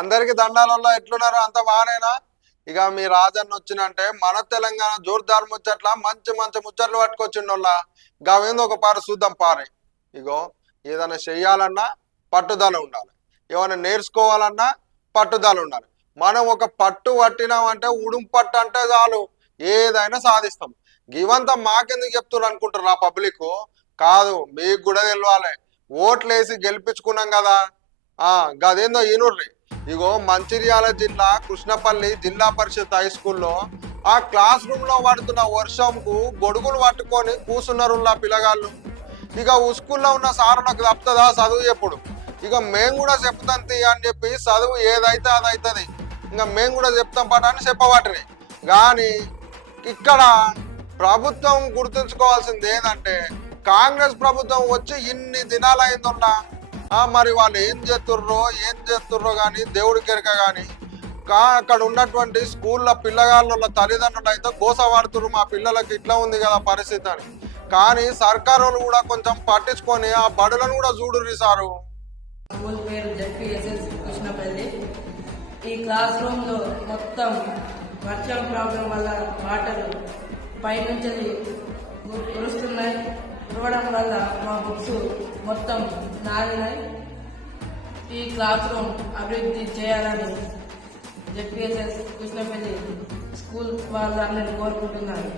అందరికి దండాలలో ఎట్లున్నారో అంత బాగానేనా? ఇక మీ రాజన్న వచ్చినంటే మన తెలంగాణ జోర్దార్ ముచ్చట్ల మంచి మంచి ముచ్చట్లు పట్టుకొచ్చిండోళ్ళ. గవేందో ఒక పారు చూద్దాం పారే. ఇగో ఏదైనా చెయ్యాలన్నా పట్టుదల ఉండాలి, ఏమైనా నేర్చుకోవాలన్నా పట్టుదల ఉండాలి. మనం ఒక పట్టు పట్టినామంటే ఉడుం పట్టు అంటే చాలు ఏదైనా సాధిస్తాం. ఇవంతా మాకెందుకు చెప్తున్నారు అనుకుంటారు ఆ పబ్లిక్? కాదు, మీకు కూడా తెలవాలి. ఓట్లేసి గెలిపించుకున్నాం కదా, గదేందో ఈనుర్రి. ఇగో మంచిర్యాల జిల్లా కృష్ణపల్లి జిల్లా పరిషత్ హై స్కూల్లో ఆ క్లాస్ రూమ్ లో పడుతున్న వర్షంకు గొడుగులు పట్టుకొని కూర్చున్నారు పిల్లగాళ్ళు. ఇక స్కూల్లో ఉన్న సారులకు తప్పుతుందా చదువు ఎప్పుడు? ఇక మేము కూడా చెప్తాం అని చెప్పి చదువు ఏదైతే అది అవుతుంది, ఇంకా మేము కూడా చెప్తాం పాట అని చెప్పవాటిని. కానీ ఇక్కడ ప్రభుత్వం గుర్తుంచుకోవాల్సింది ఏంటంటే కాంగ్రెస్ ప్రభుత్వం వచ్చి ఇన్ని దినాలు అయిందన్నా మరి వాళ్ళు ఏం చేస్తుర్రో కానీ దేవుడికి ఎరక. కానీ అక్కడ ఉన్నటువంటి స్కూళ్ళ పిల్లగాళ్ళ తల్లిదండ్రులు అయితే గోసవాడుతుర్రు, మా పిల్లలకి ఇట్లా ఉంది కదా పరిస్థితి అని. కానీ సర్కారు వాళ్ళు కూడా కొంచెం పట్టించుకొని ఆ బడులను కూడా చూడుర్రి సారు. స్కూల్ పేరు జెడ్పీఎస్ఎస్ కృష్ణపల్లి. ఈ క్లాస్ రూమ్ లో మొత్తం వర్షం ప్రాబ్లం వల్ల వాటర్ పైనుంచి కురుస్తున్నాయి. కురవడం వల్ల మా బుక్స్ మొత్తం నానినాయి. ఈ క్లాస్ రూమ్ అభివృద్ధి చేయాలని జెడ్పీఎస్ఎస్ కృష్ణపల్లి స్కూల్ వాళ్ళందరినీ కోరుకుంటున్నారు.